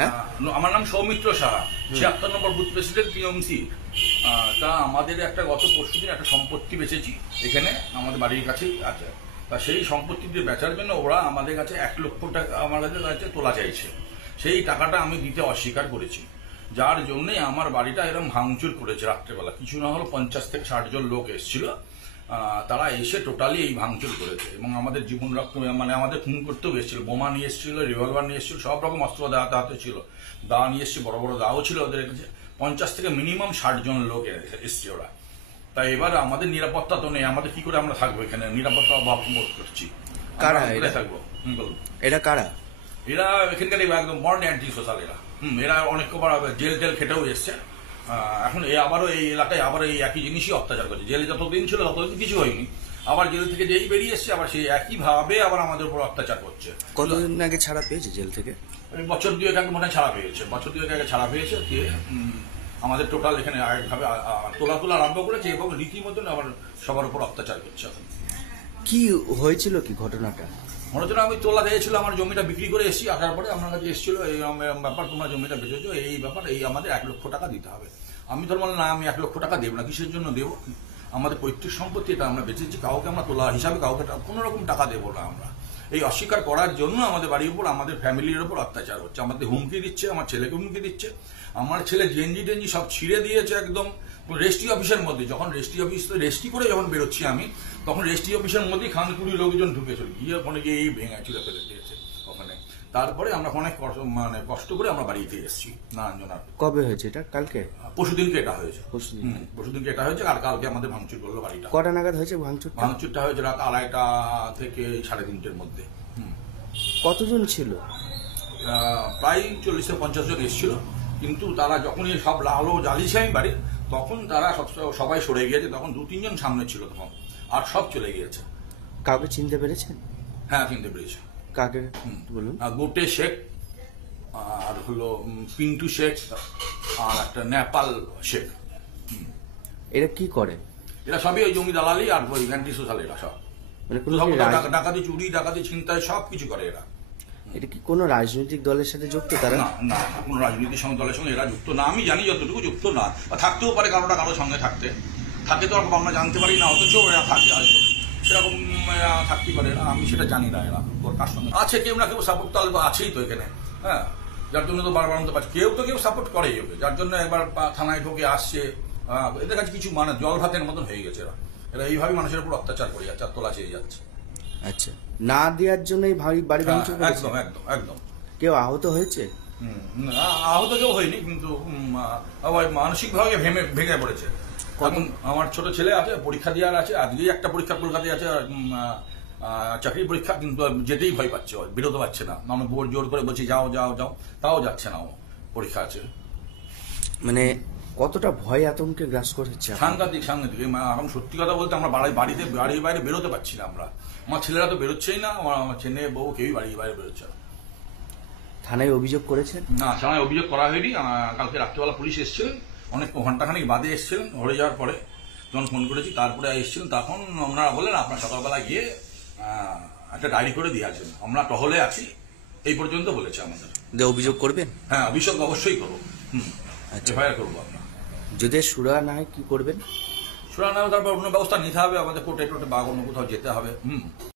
হ্যাঁ, আমার নাম সৌমিত্র সাহা, ৭৬ নম্বর বুথ প্রেসিডেন্ট টিএমসি। তা আমাদের একটা গত পরশুদিন একটা সম্পত্তি বেচেছি, এখানে আমাদের বাড়ির কাছেই আছে। তা সেই সম্পত্তিটি বেচার জন্য ওরা আমাদের কাছে ১ লক্ষ টাকা আমার কাছে তোলা চাইছে। সেই টাকাটা আমি দিতে অস্বীকার করেছি, যার জন্যই আমার বাড়িটা এরকম ভাঙচুর করেছে রাত্রেবেলা। কিছু না হলো ৫০ থেকে ৬০ জন লোক এসেছিল, তারা এসে টোটালি এই ভাঙচুর করেছে এবং আমাদের জীবন রক্ত মানে আমাদের খুন করতেও এসেছিল। বোমা নিয়ে এসেছিল, রিভলভার নিয়ে এসেছিল, সব রকম অস্ত্র হাতে ছিল, দা নিয়ে এসছে, বড় বড় দাও ছিল ওদের কাছে। ৫০ থেকে মিনিমাম ৬০ জন লোক এসছে ওরা। তাই এবার আমাদের নিরাপত্তা তো নেই, আমাদের কি করে আমরা থাকবো এখানে, নিরাপত্তা অভাব বোধ করছি। কারা থাকবো? বলুন, এটা কারা? এরা এখানকার একদম বর্ন অ্যান্টি সোশ্যাল। এরা অনেক কবার জেল টেল খেটেও এসছে। এখন আবারও এই এলাকায় আবার এই একই জিনিসই অত্যাচার করছে। জেলে যতদিন ছিল ততদিন কিছু হয়নি, আবার জেল থেকে যেই বেরিয়ে এসছে আবার সেই একইভাবে আবার আমাদের উপর অত্যাচার করছে। কতদিন আগে ছাড়া পেয়েছে জেল থেকে? বছর দুয়েক আগে মনে হয় ছাড়া পেয়েছে, বছর দুয়েক আগে ছাড়া পেয়েছে। দিয়ে আমাদের টোটাল এখানে আরেকভাবে তোলা আরম্ভ করেছে এবং রীতিমতন আবার সবার উপর অত্যাচার করছে। এখন কি হয়েছিল, কি ঘটনাটা? মনে হচ্ছে আমি তোলা দিয়েছিল, আমার জমিটা বিক্রি করে এসেছি, আসার পরে আমার কাছে এসেছিল এই ব্যাপার, তোমরা জমিটা বেচেছো, এই ব্যাপার, এই আমাদের ১ লক্ষ টাকা দিতে হবে। আমি তো বললাম না, আমি ১ লক্ষ টাকা দেবো না। কিসের জন্য দেবো? আমাদের পৈতৃক সম্পত্তি, এটা আমরা বেচেছি, কাউকে আমরা তোলা হিসাবে কাউকে কোনো রকম টাকা দেবো না আমরা। এই অস্বীকার করার জন্য আমাদের বাড়ির উপর, আমাদের ফ্যামিলির উপর অত্যাচার হচ্ছে, আমাদের হুমকি দিচ্ছে, আমার ছেলেকে হুমকি দিচ্ছে। আমার ছেলে গেঞ্জি টেঞ্জি সব ছিঁড়ে দিয়েছে একদম রেজিস্ট্রি অফিসের মধ্যে। যখন রেজিস্ট্রি অফিস রেজিস্ট্রি করে যখন বেরোচ্ছি আমি, তখন রেজিস্ট্রি অফিসের মধ্যেই খানকুড়ি লোকজন ঢুকেছিল, গিয়ে ওখানে গিয়ে এই ভেঙে চুলে ফেলে দিয়েছে ওখানে। তারপরে আমরা অনেক কষ্ট করে আমরা বাড়িতে এসেছি নারায়ণজনার। কবে হয়েছে এটা? কালকে? পরশুদিনকে এটা হয়েছে। পরশুদিন? পরশুদিনকে এটা হয়েছে, আর কালকে আমাদের ভাঙচুর করলো বাড়িটা। কটা নাগাদ হয়েছে ভাঙচুর? ভাঙচুরটা হয়েছে রাত ২:৩০ থেকে ৩:৩০-র মধ্যে। কতজন ছিল? প্রায় ৪০ থেকে ৫০ জন এসেছিল, কিন্তু তারা যখনই সব আলো জ্বালিয়েছে আমি বাড়ি, তখন তারা সবাই সরে গিয়েছে। তখন ২-৩ জন সামনে ছিল তখন, আর সব চলে গিয়েছে। কাউকে চিনতে পেরেছেন? হ্যাঁ, চিনতে পেরেছি। কাকে বলুন? গোটে শেখ, আর হলো পিন্টু শেখ, আর একটা নেপাল শেখ। এরা কি করে? এরা সবই ওই জমি দালালি আর ওই অ্যান্টি সোশ্যাল। এরা সব মানে ডাকাতি, চুরি, ডাকাতি, ছিনতাই সব কিছু করে এরা। এটা কি কোনো রাজনৈতিক দলের সাথে যুক্ত তারা? না, কোনো রাজনৈতিক দলের সঙ্গে এরা যুক্ত না, আমি জানি যতটুকু যুক্ত না। থাকতেও পারে কারোটা কারোর সঙ্গে থাকে তো আমরা জানতে পারি না, অথচ এরা থাকে হয়তো সেরকম থাকতে পারে, আমি সেটা জানি না। এরা ওর কার সঙ্গে আছে, কেউ না কেউ সাপোর্ট তাহলে তো আছেই তো এখানে। হ্যাঁ, যার জন্য তো বারবার আনতে পারছে, কেউ সাপোর্ট করেই ওকে, যার জন্য একবার থানায় ঢোকে আসছে। এদের কাছে কিছু মানে জল ভাতের মতন হয়ে গেছে। এরা এইভাবে মানুষের উপর অত্যাচার করে যাচ্ছে আর তোলা চেয়ে যাচ্ছে। আচ্ছা, না দেওয়ার জন্যই বাড়ি ভাঙচুর করেছে? একদম একদম একদম। কেউ আহত হয়েছে? আহত কেউ হয়নি, কিন্তু মানসিক ভাবে ভেঙে পড়েছে। এখন আমার ছোট ছেলে আছে, পরীক্ষা দেওয়ার আছে, আজকেই একটা পরীক্ষা কলকাতায় আছে, চাকরির পরীক্ষা, কিন্তু যেতেই ভয় পাচ্ছে, বেরোতে পারছে না। আমি জোর করে বলছি যাও, তাও যাচ্ছে না, ও পরীক্ষা আছে। মানে কতটা ভয় আতঙ্কে গ্রাস করেছে? সাংঘাতিক। এখন সত্যি কথা বলতে আমরা বাড়ির বাইরে বেরোতে পারছি না আমরা। আমার ছেলেরা তো বেরোচ্ছেই না, আমার ছেলে বউ কেউই বাড়ির বাইরে বেরোচ্ছে না। থানায় অভিযোগ করেছেন? না, থানায় অভিযোগ করা হয়নি। কালকে রাত্রেবেলা পুলিশ এসেছিলেন, অনেক ঘন্টাখানিক বাদে এসেছিলেন, হয়ে যাওয়ার পরে যখন ফোন করেছি তারপরে এসেছিলেন। তখন ওনারা বললেন আপনার সকালবেলা গিয়ে একটা ডায়েরি করে দিয়ে আসবেন, আমরা টহলে আছি, এই পর্যন্ত বলেছে আমাদের। অভিযোগ করবেন? হ্যাঁ, অভিযোগ অবশ্যই করবো। এফআইআর করবো আমরা। যদি সুরা না হয় কি করবেন? সুরা না, তারপর অন্য ব্যবস্থা নিতে হবে, আমাদের কোর্টে বা অন্য কোথাও যেতে হবে।